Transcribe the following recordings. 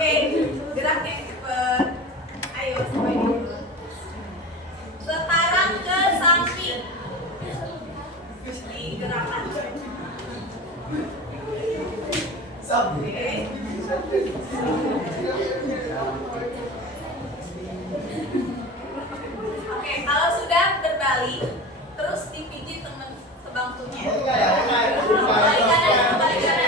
Oke, geraknya cepet. Ayo semuanya. Sekarang ke samping. Digerakkan. Oke, kalau sudah berbalik, terus dipijit teman sebangkunya. Kembali kanan, kembali kanan.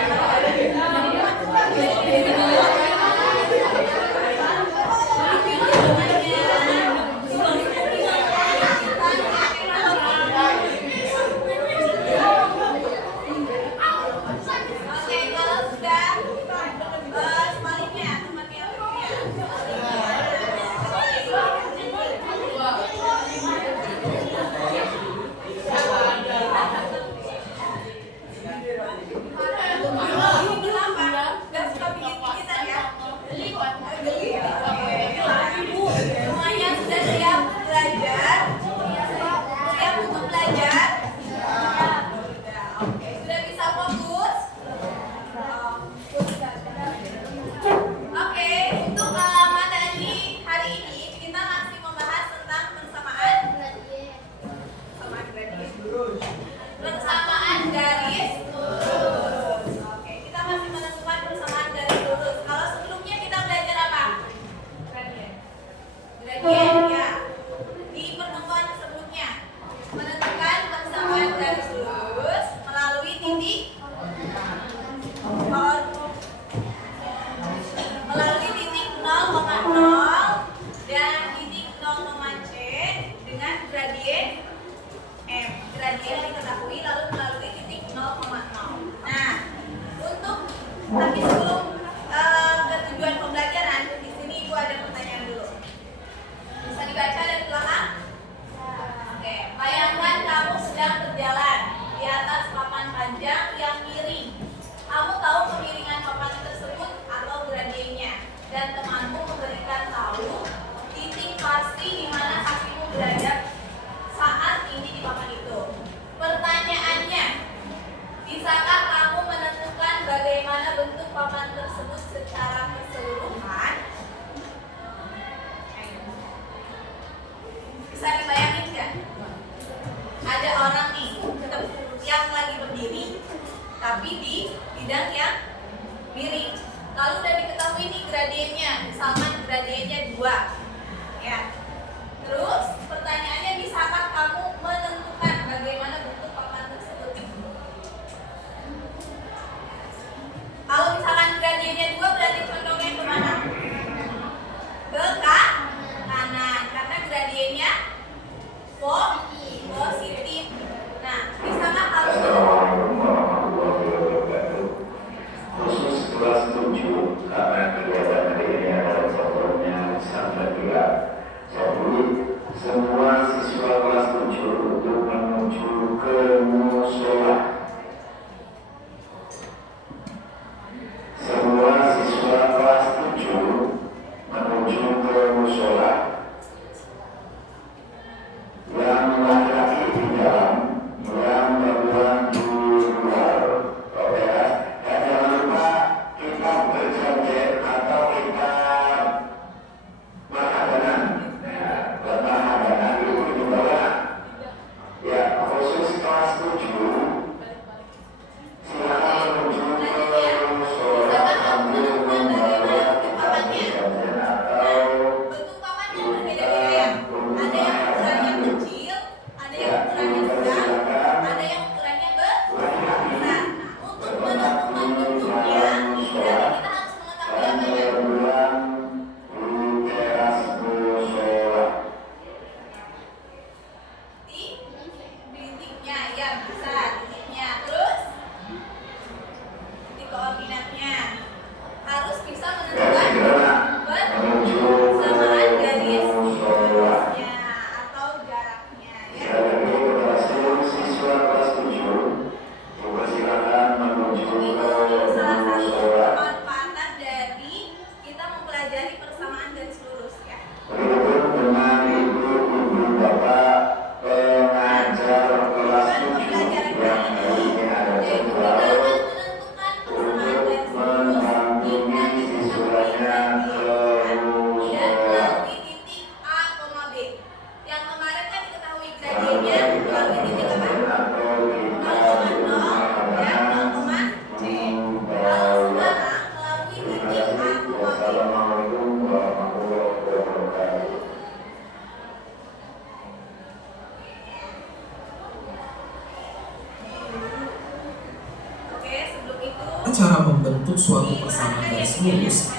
cara membentuk suatu persamaan garis lurus?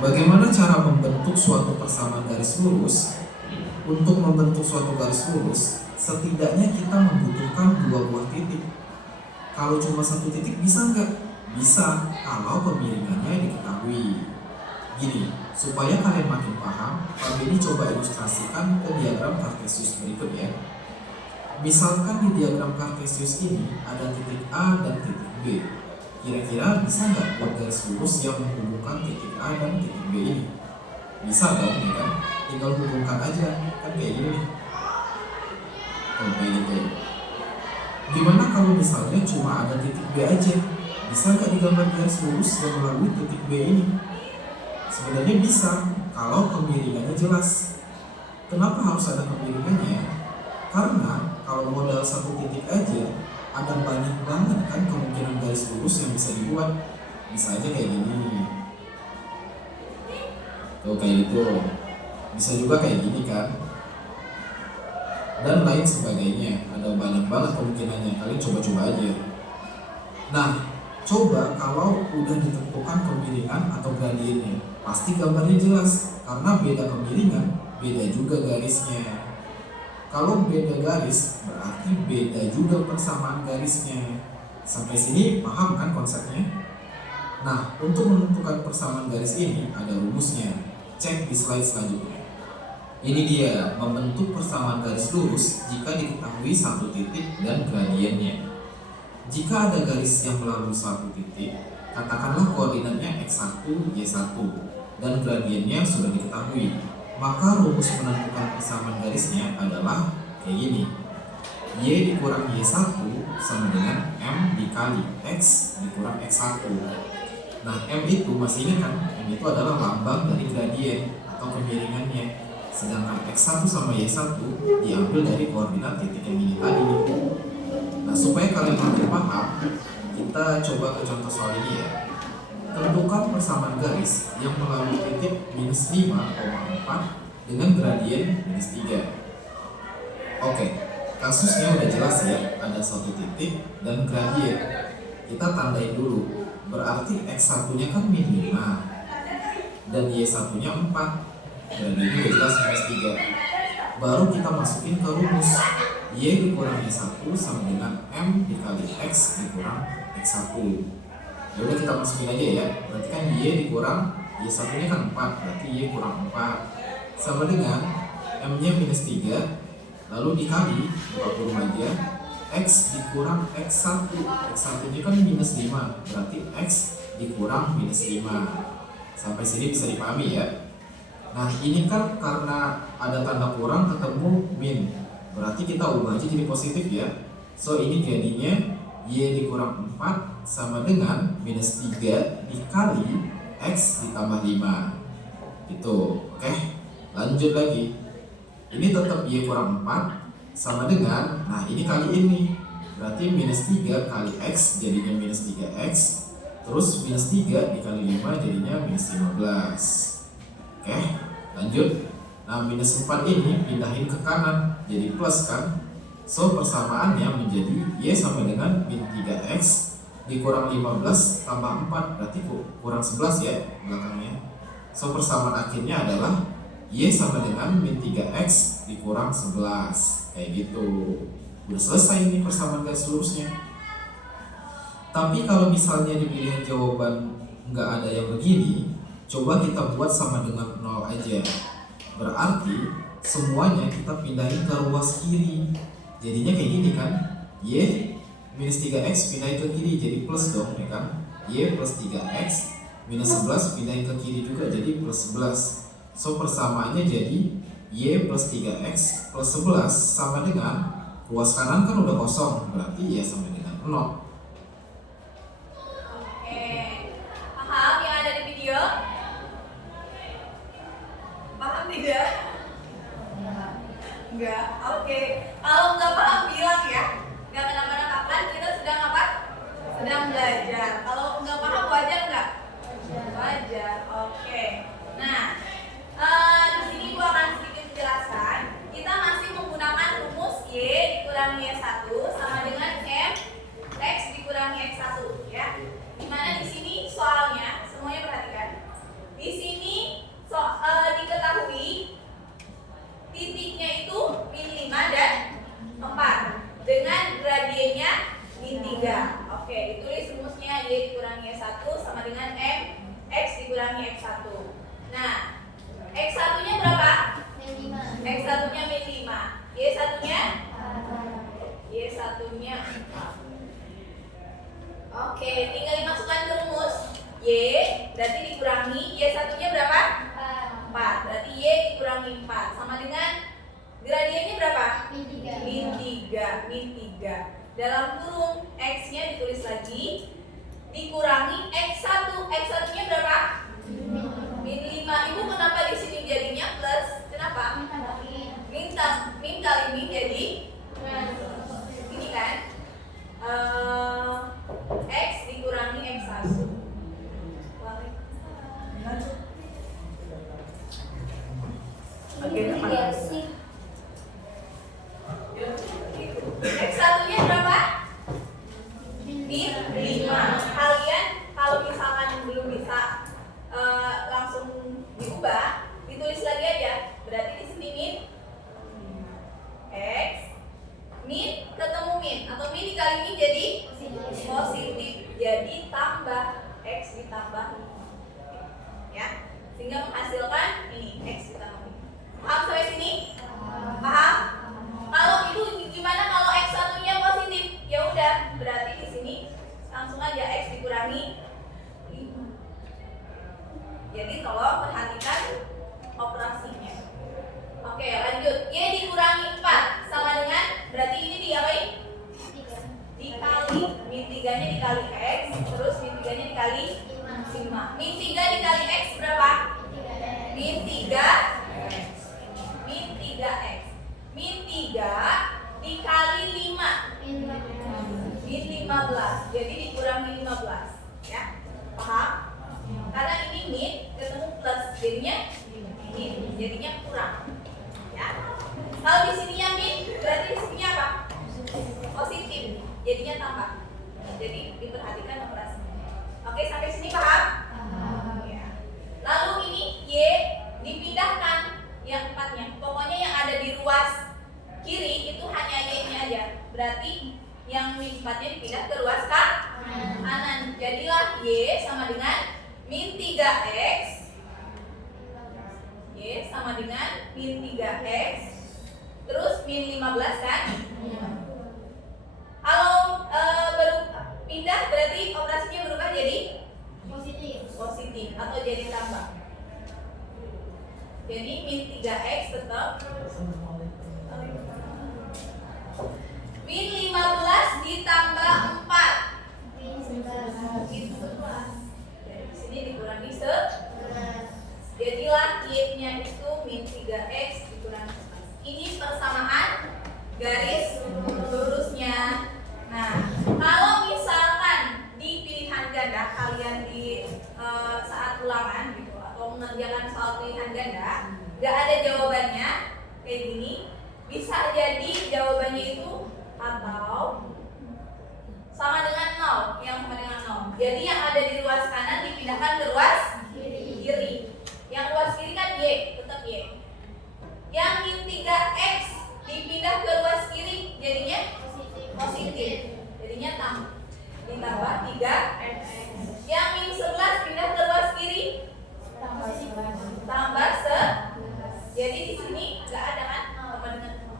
Bagaimana cara membentuk suatu persamaan garis lurus? Untuk membentuk suatu garis lurus, setidaknya kita membutuhkan dua buah titik. Kalau cuma satu titik bisa nggak? Bisa, kalau pemiringannya diketahui. Gini, supaya kalian makin paham, Pak Beni coba ilustrasikan ke diagram Cartesius berikut ya. Misalkan di diagram Cartesius ini ada titik A dan titik B. Kira-kira bisa nggak buat garis lurus yang menghubungkan titik A dan titik B ini? Bisa dong, ya kan? Tinggal hubungkan aja, kan kayak gini nih. Oh, kayak gitu. Gimana kalau misalnya cuma ada titik B aja? Bisa nggak digambar garis lurus yang melalui titik B ini? Sebenarnya bisa, kalau kemiringannya jelas. Kenapa harus ada kemiringannya? Karena kalau modal satu titik aja, ada banyak banget kan kemungkinan garis lurus yang bisa dibuat. Bisa aja kayak gini. Tuh kayak gitu. Bisa juga kayak gini kan. Dan lain sebagainya. Ada banyak banget kemungkinannya. Kalian coba-coba aja. Nah, coba kalau udah ditentukan kemiringan atau gradiennya, pasti gambarnya jelas. Karena beda kemiringan, beda juga garisnya. Kalau beda garis, berarti beda juga persamaan garisnya. Sampai sini paham kan konsepnya? Nah, untuk menentukan persamaan garis ini ada rumusnya. Cek di slide selanjutnya. Ini dia, membentuk persamaan garis lurus jika diketahui satu titik dan gradiennya. Jika ada garis yang melalui suatu titik, katakanlah koordinatnya x1, y1, dan gradiennya sudah diketahui, maka rumus menentukan persamaan garisnya adalah kayak gini. Y dikurang y1 sama dengan m dikali x dikurang x1. Nah, m itu masih ingat kan? M itu adalah lambang dari gradien atau kemiringannya. Sedangkan x1 sama y1 diambil dari koordinat titik yang ini tadi. Nah, supaya kalian makin paham, kita coba ke contoh soal ini ya. Tentukan persamaan garis yang melalui titik minus 5,4 dengan gradien minus 3. Oke, kasusnya udah jelas ya, ada satu titik dan gradien. Kita tandain dulu, berarti x1 nya kan min 5 dan y1 nya 4, gradiennya udah jelas minus 3. Baru kita masukin ke rumus, y dikurang y1 sama dengan m dikali x dikurang x1. Yaudah kita masukin aja ya, berarti kan y dikurang y1 nya kan 4, berarti y kurang 4 sama dengan m nya minus 3, lalu dikali, buka kurung aja, x dikurang x1, x1 nya kan minus 5, berarti x dikurang minus 5. Sampai sini bisa dipahami ya. Nah, ini kan karena ada tanda kurang ketemu min, berarti kita ubah aja jadi positif ya. So ini jadinya y dikurang 4 sama dengan minus 3 dikali x ditambah 5 gitu. Oke, lanjut lagi. Ini tetap y kurang 4 sama dengan, nah ini kali ini, berarti minus 3 kali x jadinya minus 3x, terus minus 3 dikali 5 jadinya minus 15. Oke, lanjut. Nah, minus 4 ini pindahin ke kanan, jadi plus kan. So, persamaannya menjadi y sama dengan min 3x dikurang 15 tambah 4, berarti kurang 11 ya belakangnya. So, persamaan akhirnya adalah y sama dengan min 3x dikurang 11. Kayak gitu. Udah selesai ini persamaan garis lurusnya. Tapi kalau misalnya di pilihan jawaban nggak ada yang begini, coba kita buat sama dengan 0 aja. Berarti semuanya kita pindahin ke ruas kiri. Jadinya kayak gini kan, y minus 3x pindahin ke kiri jadi plus dong ya kan. Y plus 3x minus 11 pindahin ke kiri juga jadi plus 11. So persamaannya jadi y plus 3x plus 11 sama dengan ruas kanan kan udah kosong, berarti y sama dengan 0. Oke, paham yang ada di video? Paham tidak? Enggak. Oke. Kalau nggak paham bilang ya. Nggak kenapa-napa, kita sedang apa? Sedang belajar. Kalau nggak paham wajar nggak? Wajar. Oke. 4 sama dengan gradiennya berapa? Min 3. Min 3. Dalam kurung X-nya ditulis lagi dikurangi X1. X1-nya berapa? Min 5. Ibu kenapa di sini jadinya plus? Kenapa? Min kali min jadi ini kan? X dikurangi X1. X1-nya berapa? Min 5. Kalian kalau misalkan belum bisa langsung diubah, ditulis lagi aja. Berarti di sini min X min ketemu min atau min dikali min jadi positif. Jadi tambah X ditambah ya. Sehingga menghasilkan ini X ditambah min. Paham sampai sini? Paham? Kalau itu gimana kalau X1-nya positif? Ya udah, berarti di sini langsung aja X dikurangi 5. Jadi tolong perhatikan operasinya. Oke, lanjut. Y dikurangi 4 sama dengan berarti ini diapain? Dikali. Min 3-nya dikali X, terus min 3-nya dikali 5. Min 3 dikali X berapa? Min 3 Min 3X. Min 3 dikali 5 min 15. Jadi dikurangi 15 ya. Paham? Karena ini min ketemu plus jadinya min, jadinya kurang ya. Kalau di sininya min berarti di sininya apa? Positif, jadinya tambah. Jadi diperhatikan operasinya. Oke, sampai sini paham? Ya. Lalu ini Y dipindahkan yang 4-nya. Pokoknya yang ada di ruas kiri itu hanya Y-nya aja. Berarti yang min 4-nya dipindah ke ruas kanan. Jadilah Y sama dengan min 3X. Y sama dengan min 3X. Terus min 15 kan? Kalau pindah berarti operasinya berubah jadi positif atau jadi tambah. Jadi min 3X tetap min 15 ditambah 4 min 11. Dari sini dikurangi 11. Jadilah Y-nya itu min 3X dikurangi 11. Ini persamaan garis lurusnya. Nah, kalau misalkan di pilihan ganda kalian di saat ulangan gitu atau mengerjakan soal pilihan ganda nggak ada jawabannya kayak gini, bisa jadi jawabannya itu atau sama dengan 0, yang sama dengan 0. Jadi yang ada di ruas kanan dipindahkan ke ruas kiri. Yang ruas kiri kan Y, tetap Y. Yang min 3X dipindah ke ruas kiri jadinya positif. Jadinya ditambah 3X. Yang min 11 pindah ke ruas kiri tambah 11. Jadi di sini nggak ada kan sama dengan 0.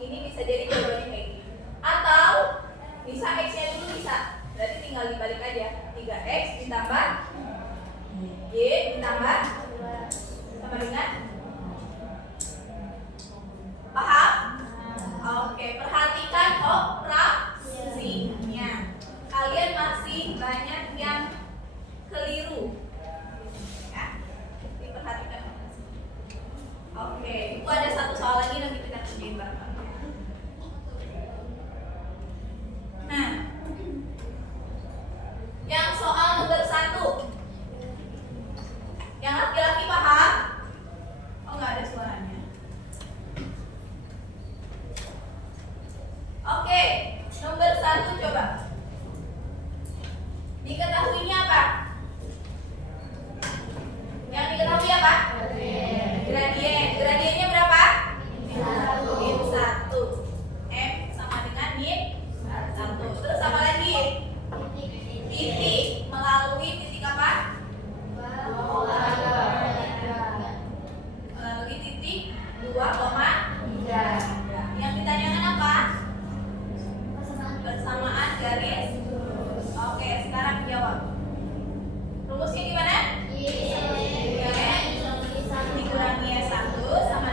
Ini bisa jadi jawabannya kayak gini. Atau bisa X-nya dulu bisa. Berarti tinggal dibalik aja. 3X ditambah Y ditambah sama dengan. Paham? Oke, perhatikan operasinya. Kalian masih banyak yang keliru. Ya, diperhatikan operasinya. Oke, itu ada satu soal lagi nanti kita kerjain bareng. Nah, yang soal nomor 1. Yang laki-laki paham? Oh, nggak ada suaranya. Oke, nomor 1 coba. Diketahuinya apa? Yang diketahui apa? Gradien. Gradiennya berapa? Min 1. M sama dengan min 1. Terus apa lagi? Titik. Melalui titik apa? Melalui titik 2,3. Yang ditanyakan apa? Persamaan garis. Oke, sekarang jawab. Rumusnya gimana? Y dikurangi Y1 sama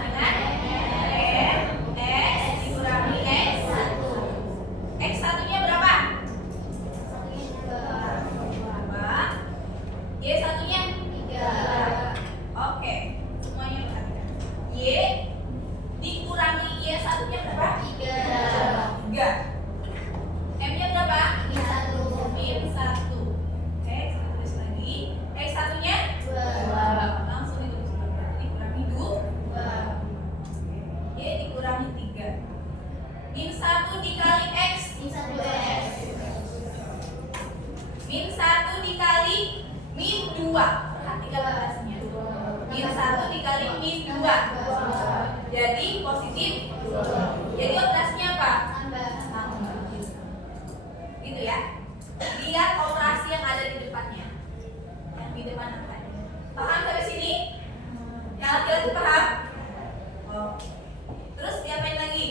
jadi positif 2. Jadi operasinya apa? Tambah. Gitu ya. Lihat operasi yang ada di depannya. Yang di depan apa? Paham sampai sini? Yang laki-laki paham? Oh. Terus diapain lagi?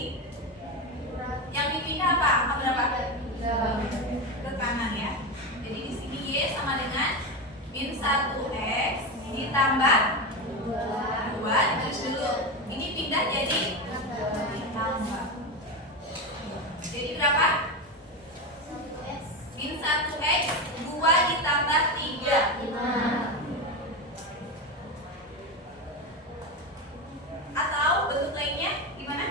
Yang dipindah apa? Angka berapa? Ke kanan ya. Jadi di sini Y sama dengan min 1x ditambah 2. Terus dulu ini pindah jadi tambah. Jadi berapa? Min 1x 2 ditambah 3. Atau bentuk lainnya gimana?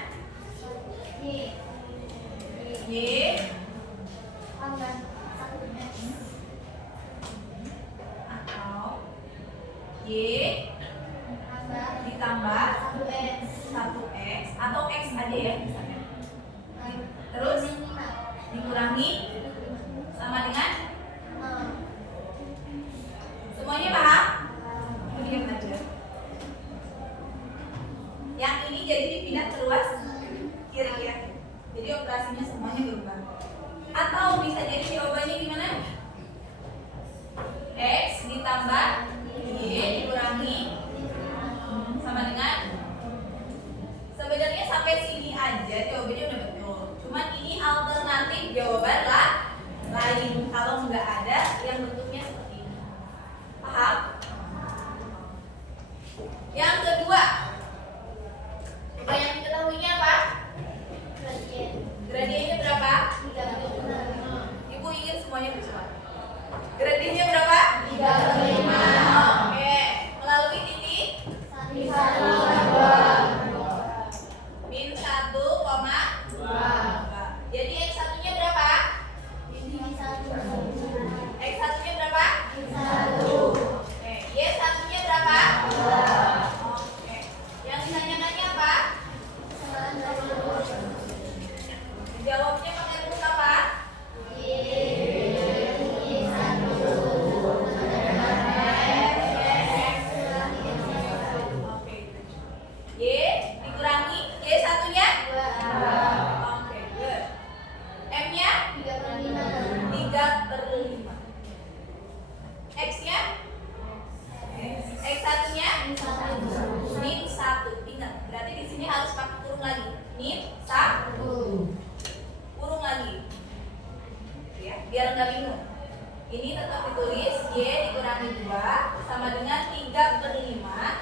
Y atau Y ditambah 1x atau x aja ya misalnya. Terus dikurangi sama dengan semuanya paham? Diam aja. Yang ini jadi dipindah ke luas kiri ya. Jadi operasinya semuanya berubah. Atau bisa jadi jawabannya gimana? X ditambah Y dikurangi sama dengan, sebenarnya sampai sini aja jawabannya udah betul. Cuman ini alternatif jawaban lah lain kalau nggak ada yang bentuknya seperti ini. Paham? Yang kedua, coba yang diketahuinya apa? Gradiennya berapa? Ibu ingin semuanya bercepat. Gradiennya berapa? 35. Oke. Melalui titik? Min 1,2. Jadi X satunya berapa? X satunya berapa? 1. Oke. Y satunya berapa? 2. Oke. Yang ditanyakannya apa? Jawabnya pakai rumus apa? Oke. Y dikurangi Y satunya? 2. Oke, good. M-nya? 3/5. X-nya? X satunya? Min 1. Ingat, berarti di sini harus pakai kurung lagi. Min 1. Kurung lagi. Ya, biar nggak bingung. Ini tetap ditulis Y dikurangi 2 sama dengan 3/5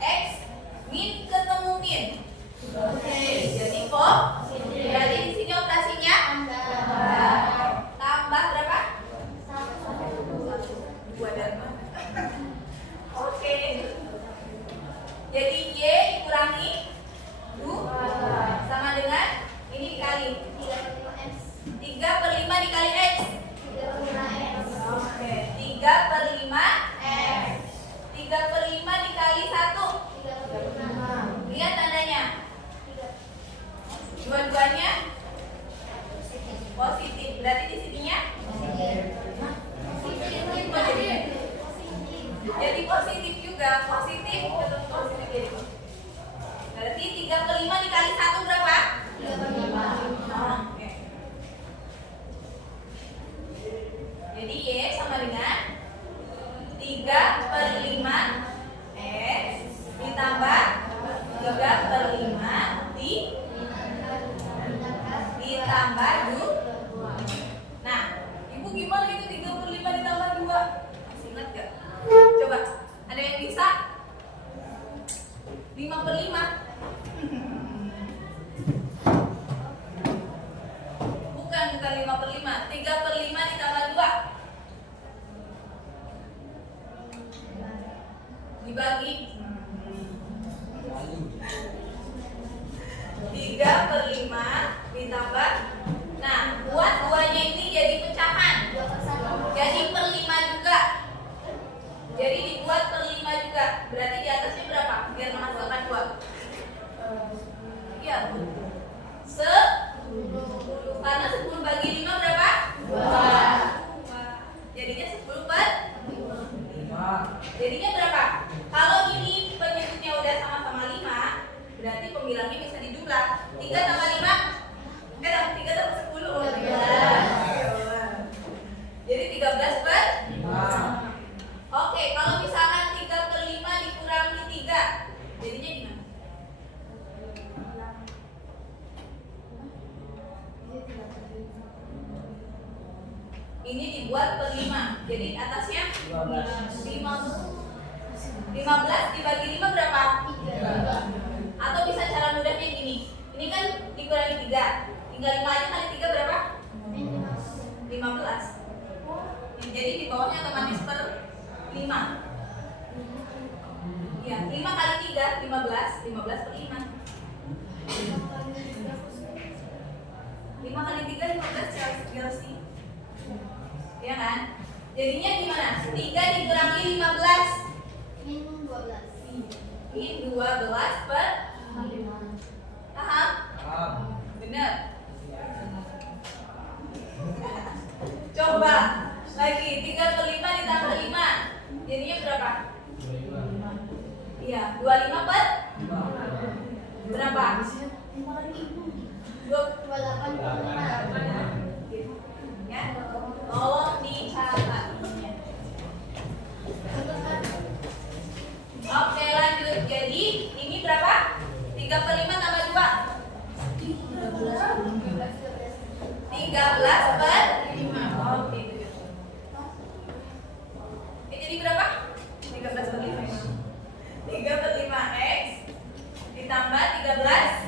X min ketemu min. Oke, jadi kok berarti di sini operasinya tambah berapa? 2 dan 4. Oke. Jadi Y dikurangi 2 sama dengan ini dikali 3/5 dikali X. Oke, 3/5 X. 3/5 dikali 1. Lihat tandanya. Dua-duanya positif. Berarti di sininya jadi positif juga. Positif ketemu positif jadi positif. Berarti 3/5 dikali 1 berapa? 3/5. Oke. Jadi Y sama dengan 3/5 X ditambah 3/5 ditambah 2. Nah, Ibu gimana itu 3/5 ditambah 2? Masih ingat gak? Coba, ada yang bisa? 5/5. Bukan 5/5. 3/5 ditambah 2 dibagi 3/5 ditambah. Nah, buat 2-nya ini jadi pecahan. Jadi /5 juga. Jadi dibuat /5 juga. Berarti di atasnya berapa? Biar menghasilkan 2. Iya, 10. Karena 10 bagi 5 berapa? 2. Jadinya 10/5. Jadinya berapa? Kalau ini penyebutnya udah sama-sama 5, berarti bilangnya bisa dijumlah. 3 tambah 5 3 tambah 10 jadi 13 per 5. Oke, kalau misalkan 3/5 dikurangi 3 jadinya gimana? Ini dibuat per 5. Jadi atasnya 15 dibagi 5 berapa? 3. Atau bisa cara mudahnya gini. Ini kan dikurangi 3. Tinggal 5 aja kali 3 berapa? 15. Jadi di bawahnya otomatis per 5. Ya, 5 kali 3 15 per 5. 5 kali 3 15 Chelsea. Ya kan? Jadinya gimana? 3 dikurangi 15 Minum 12. ini 12 per 5. Paham? Bener. Coba lagi 3/5 ditambah 5 jadinya berapa? Iya, 25 per berapa? 28. Ya, tolong dicatat. Oke, lanjut. Jadi ini berapa? 3/5 tambah 2 13 per 5. Oke. Ini jadi berapa? 13 per 5. 3/5 X ditambah 13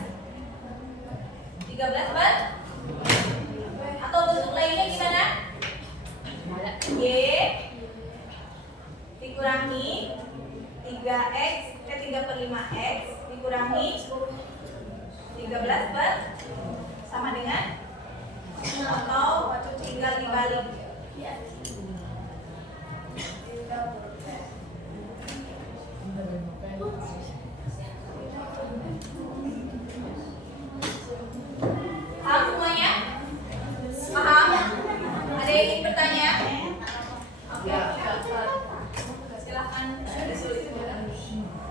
per atau bentuk lainnya gimana? Y dikurangi 3x 3/5x dikurangi 13 per sama dengan atau tinggal dibalik. Paham semuanya? Paham? Ada yang ingin bertanya? Oke. Silahkan disulis.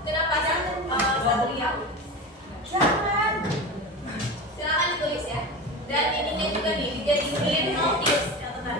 Kenapa Satria? Jangan. Silahkan ditulis ya. Dan ininya juga nih dijadiin notis catatan.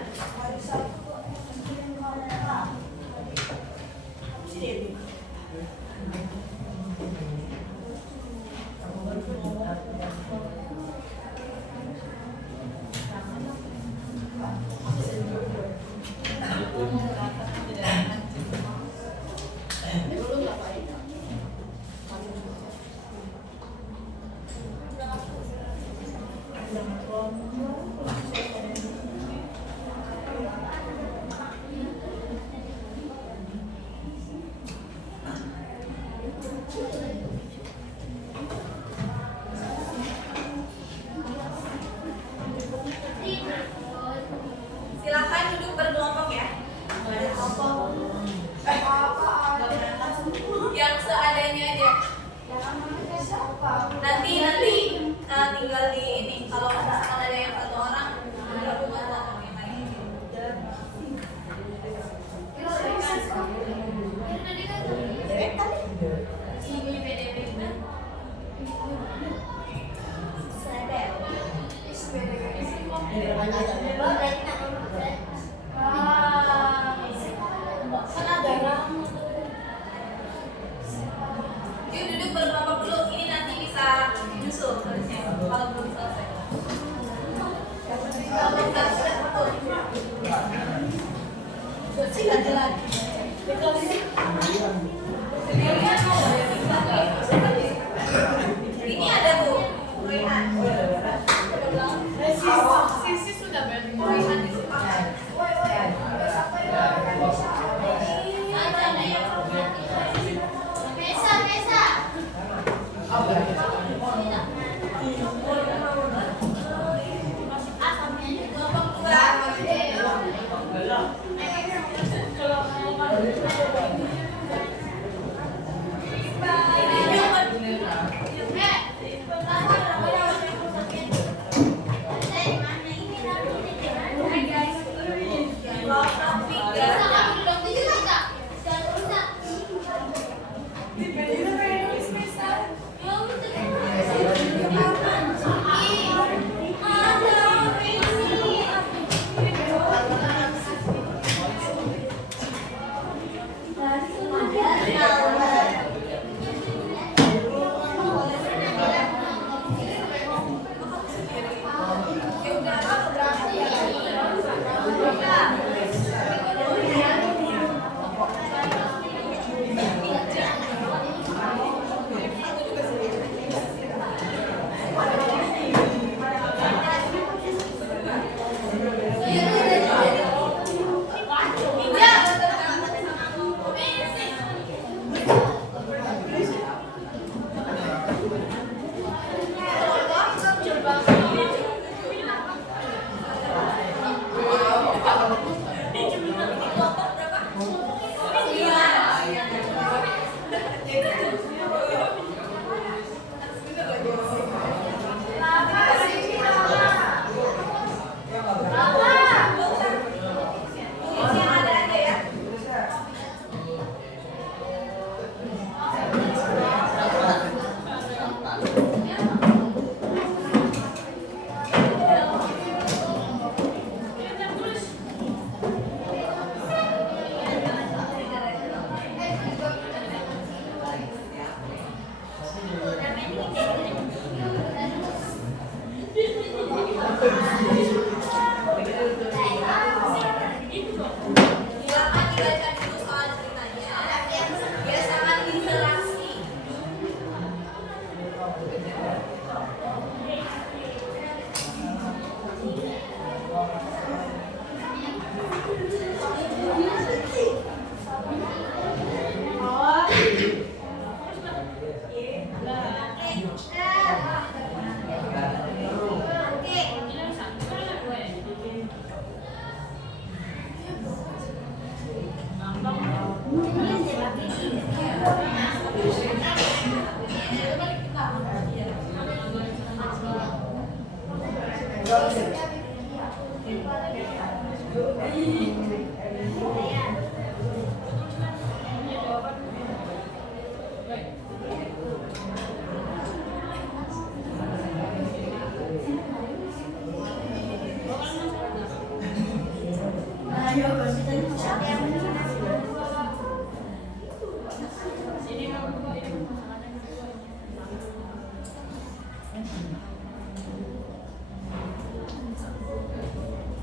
Silakan duduk berkelompok ya. Yang seadanya aja. Nanti tinggal di ini. Kalau misalkan ada yang satu orang, gabung kelompok yang lain. Yuk duduk berkelompok dulu. Ini nanti bisa nyusul terusnya kalau belum selesai. Kalau belum selesai betul. Ini ada Bu Royhan. Sisi sudah berarti. Royhan di sini. Mesa. Kelompok 2.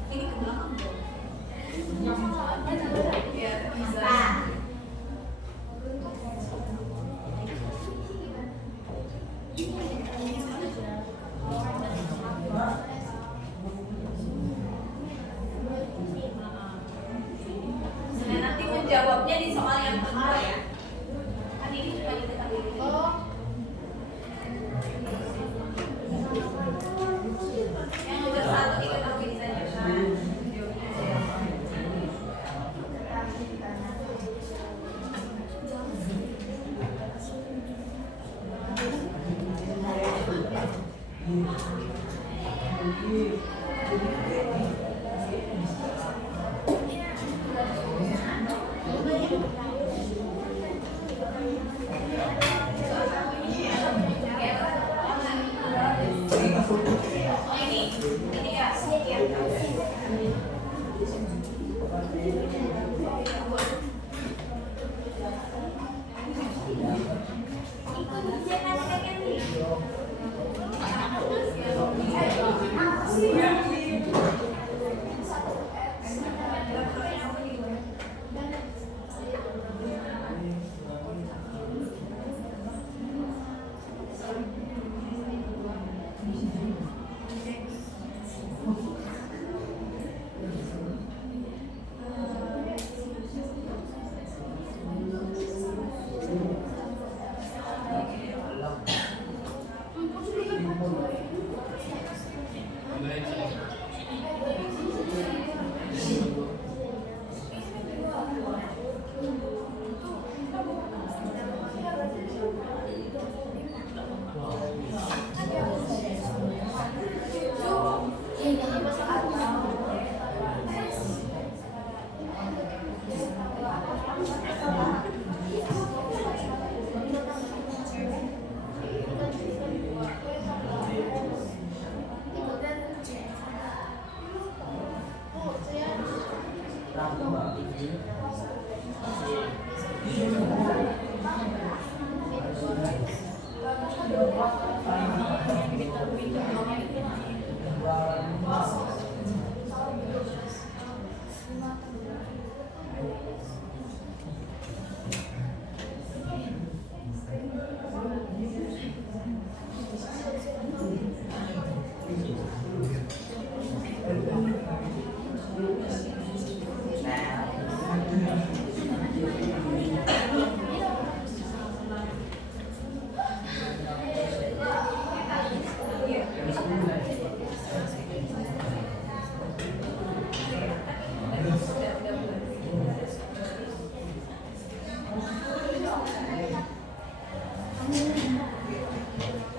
Ini ke belakang dong. Iya, bisa. Nah, nanti menjawabnya di soal yang kedua ya. Kan ini cuma diketahui dulu. Yang nomor 1 diketahui ditanyakan.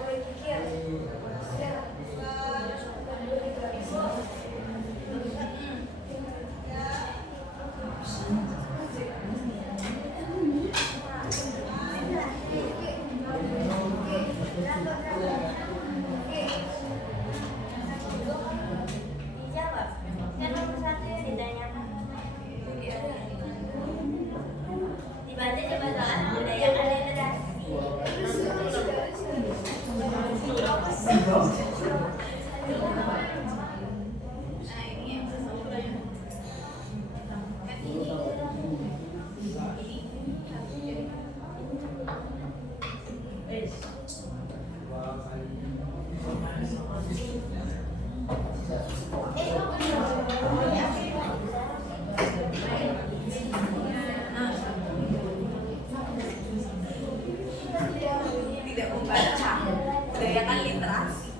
Oh ini ya, Tidak membaca, budayakan literasi.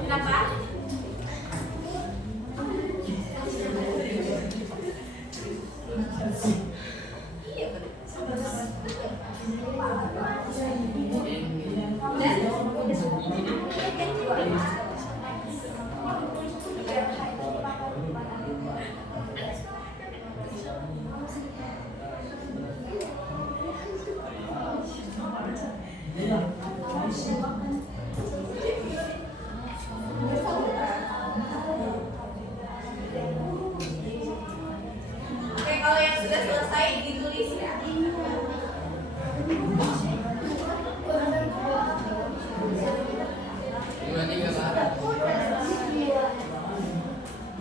Kenapa? Iya Oke, kalau yang sudah selesai ditulis ya. Ya. Sudah.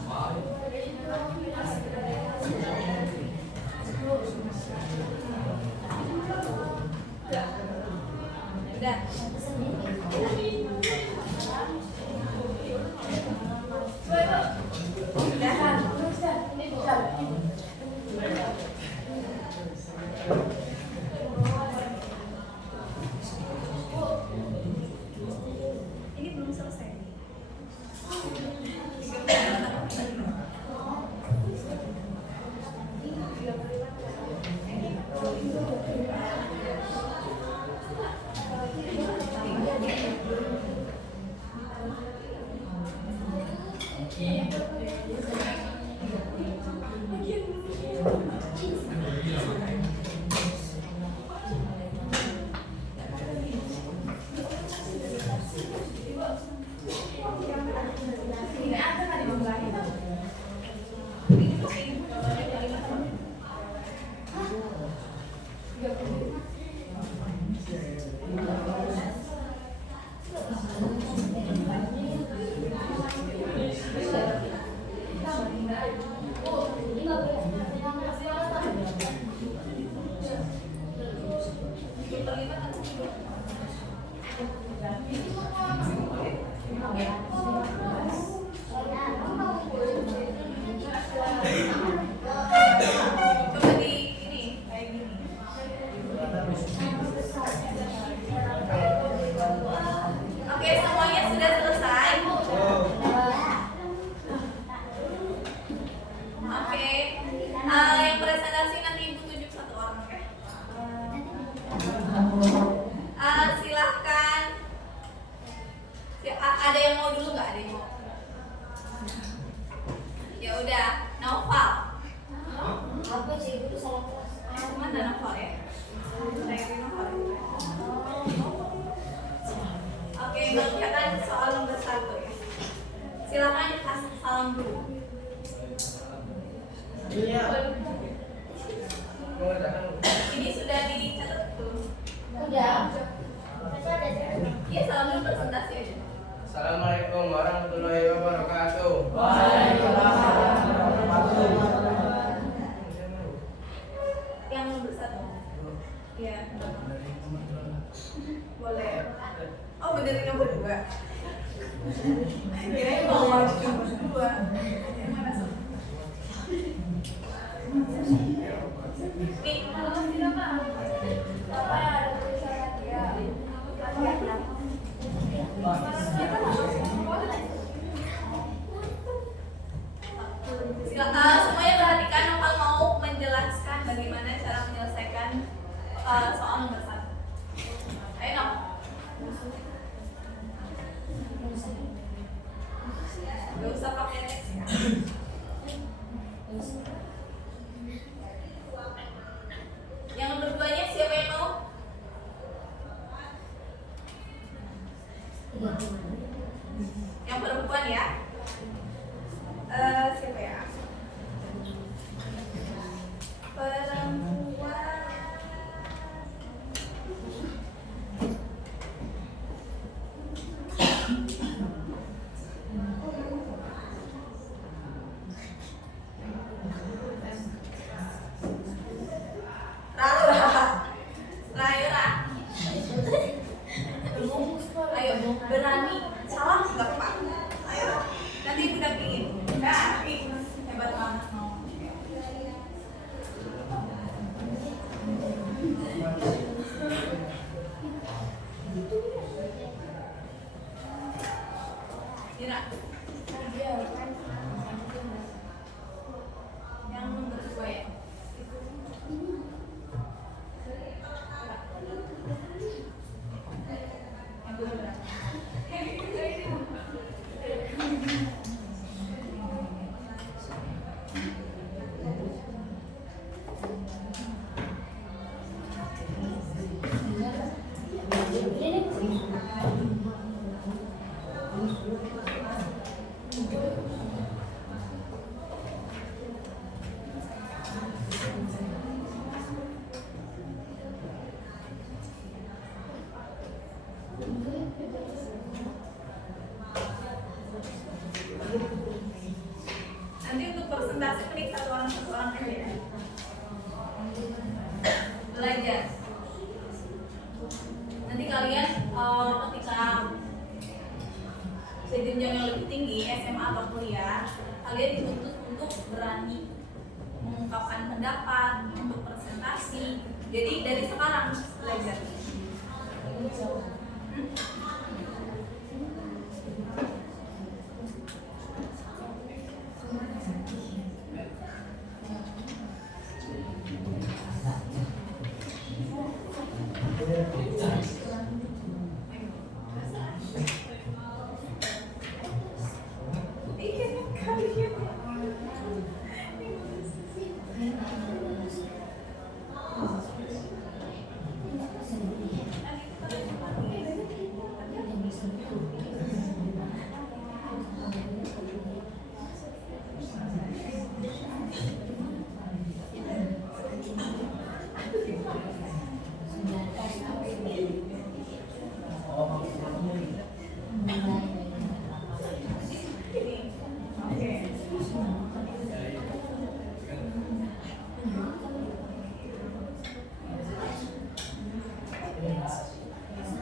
Wah. Hebat. Udah. Ini belum selesai. Coba di ini kayak gini. Oke, semuanya sudah selesai. Oke, yang presentasi nanti Ibu tunjuk satu orang, oke? Silahkan. Ada yang mau dulu nggak? Ada yang mau? Ya udah, Naufal. Apa sih itu salah kelas? Mana Naufal ya? Saya Naufal. Oke, mengerjakan soal nomor 1 ya. Silakan kasih salam dulu. Ini sudah dicatat belum? Udah. Iya, salam dulu presentasi aja. Assalamualaikum warahmatullahi wabarakatuh. Yang nomor 1. Iya. Boleh. Oh, benerin nomor 2. Kirain mau wajib nomor 2. Yang mana sih? Nih, kalau siapa? soal nomor 1. Ayo Nok. Gak usah pakai teks ya. Yang nomor 2-nya siapa yang mau? Yang perempuan ya. Siapa ya? Perempuan. Ayo, berani. Salah nggak apa-apa. Ayo, nanti ibu dampingin. Nah, hebat banget. Kira. Yang nomor 2 ya. Nanti untuk presentasi klik satu orang aja ya. Belajar. Nanti kalian ketika jenjang yang lebih tinggi SMA atau kuliah, kalian dituntut untuk berani mengungkapkan pendapat, untuk presentasi. Jadi dari sekarang belajar.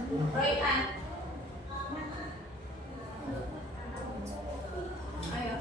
Royhan. Ayo.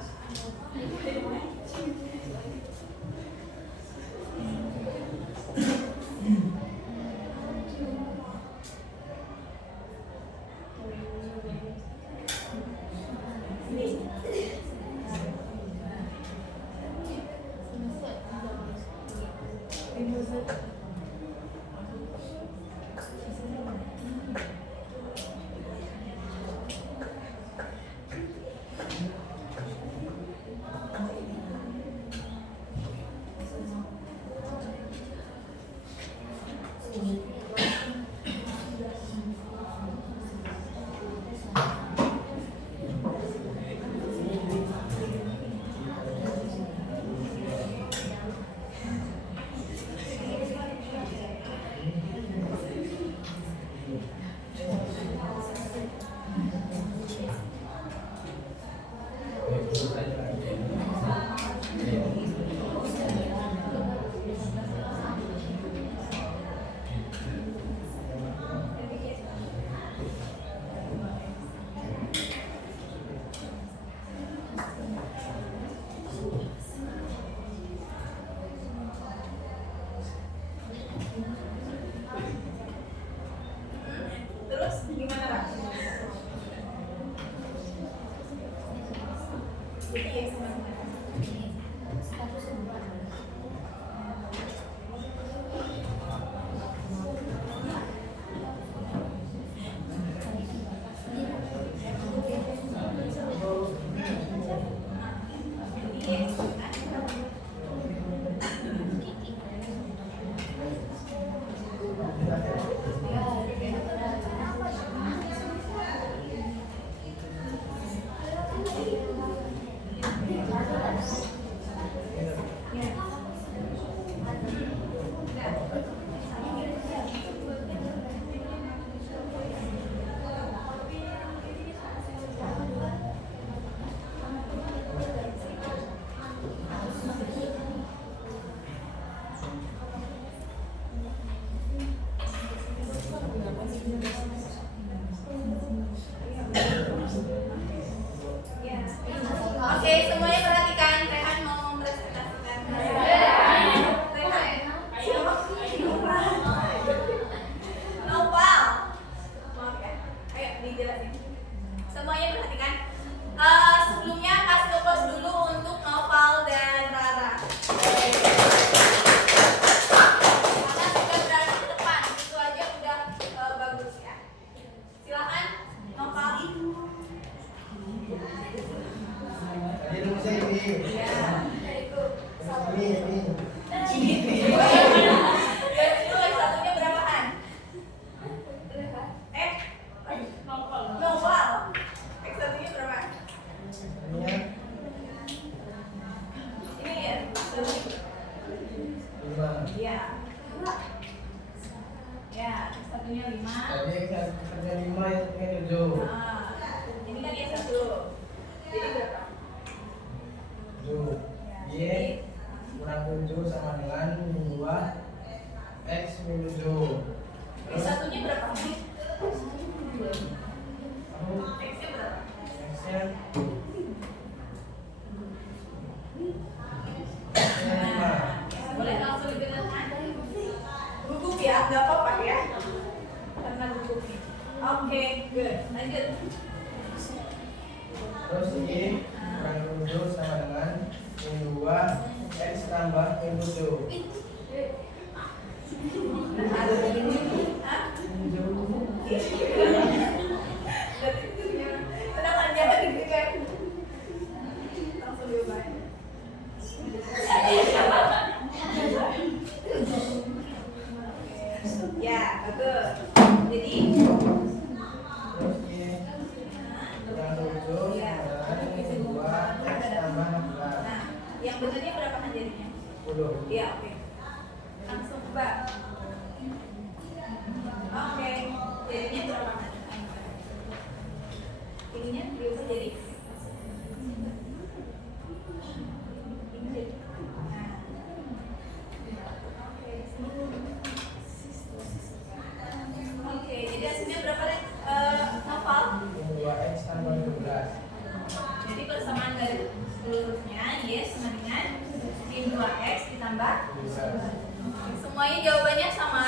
satunya 5. Tadi satunya 5, yang satunya 7. Nah, ini kan yang 1. Jadi berapa? 7. Y kurang 7 sama dengan min 2 X min 7. Yang satunya berapa? Aku X-nya berapa? X-nya Boleh langsung didengarkan? Gugup ya, nggak apa-apa ya. Karena gugup nih. Oke, good. Lanjut. Terus Y kurang 7 sama dengan min 2 X tambah min 7. Hah? Min 7. Tenang aja, deg-degan. Langsung diubah. Ya, bagus. Jadi, Terus Y kurang 7 ya, sama dengan min 2 X tambah 16. nah, yang benarnya berapa kan jadinya? 10. Iya, oke. Langsung ubah. Oke, jadinya berapa kan? Ininya diubah jadi ini jadi. Nah. Oke, jadi hasilnya berapa deh? Hafal? Min 2 X tambah 12. Jadi persamaan dari seluruhnya Y sama dengan min 2X ditambah 12. semuanya jawabannya sama.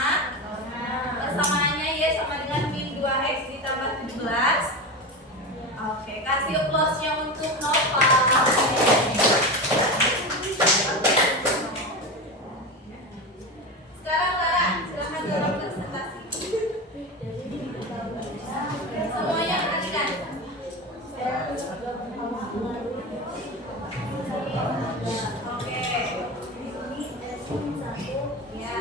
Persamaannya Y sama dengan min 2X ditambah 17. Oke, kasih applause-nya untuk Nova. Sekarang Lara, silakan dalam presentasi. Semuanya perhatikan. Oke. Ya.